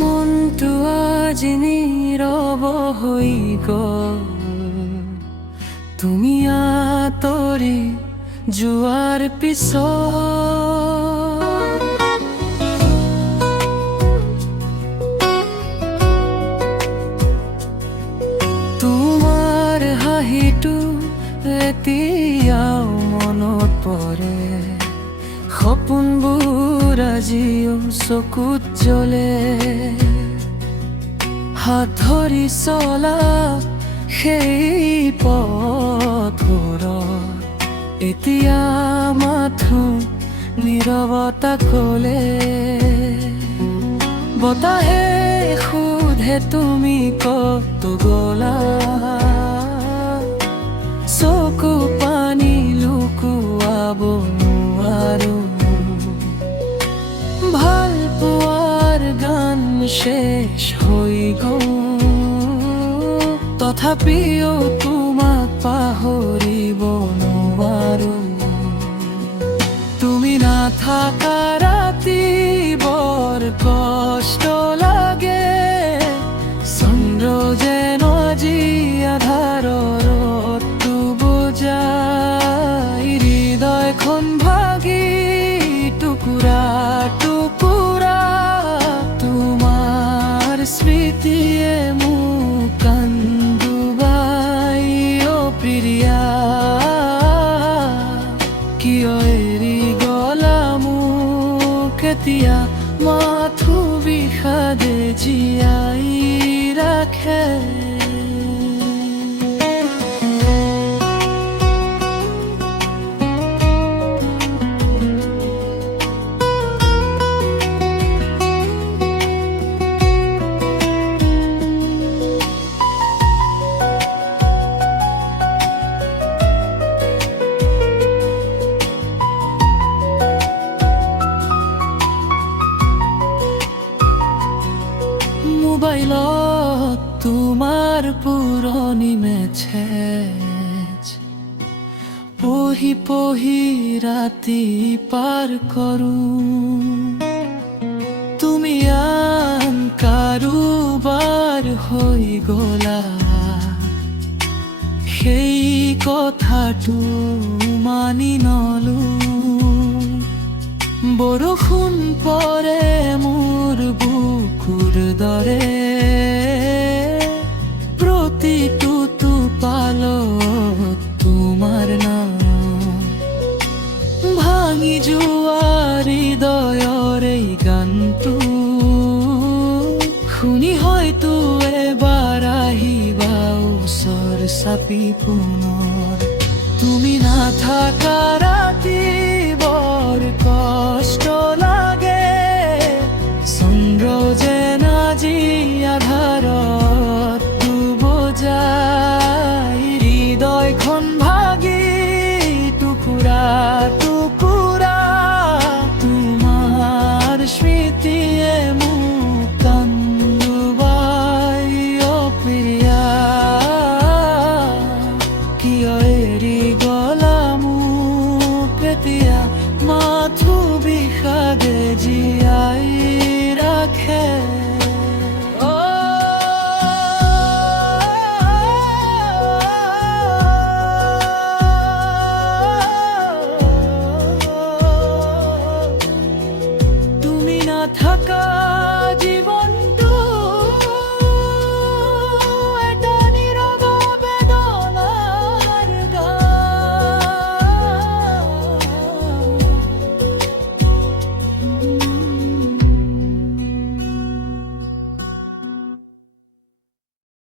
মনটো আজি নীৰৱ হৈ গ'ল, তুমি আঁতৰি যোৱাৰ পিছত। তোমাৰ হাঁহিটো এতিয়াও মনত পৰে, সপোনবোৰ আজিও চকুত জ্বলে। হাত ধৰি চলা সেই পথবোৰত এতিয়া মাথো নীৰৱতা ক'লে। বতাহে সোধে তুমি ক'ত গ'লা, চকু পানী লুকুৱাব নোৱাৰো। ভাল পোৱাৰ গান শেষ হৈ গ'ল, তথাপিও তোমাক পাহৰিব নোৱাৰো। তুমি নাথাকা ৰাতি বৰ কষ্ট লাগে, চন্দ্ৰ যেন আজি আধাৰৰ ৰ'দটো বুজাই। হৃদয়খন ভাগি টুকুৰা টুকুৰা, তোমাৰ স্মৃতিয়ে মোক কান্দুবাই। অ' প্ৰিয়া, কিয় এৰি গ'লা মোক এতিয়া, মাথো বিষাদে জীয়াই ৰাখে। মোবাইলত তোমাৰ পুৰণি মেছেজ পঢ়ি পঢ়ি ৰাতি পাৰ কৰোঁ। তুমি আন কাৰোবাৰ হৈ গ'লা, সেই কথাটো মানি নলওঁ। বৰষুণ পৰে মোৰ বুকুৰ দৰে, প্ৰতিটো টোপালত তোমাৰ নাম। ভাঙি যোৱা হৃদয়ৰ এই গানটো শুনি হয়তো এবাৰ আহিবা ওচৰ চাপি পুনৰ। তুমি নাথাকা ৰাতি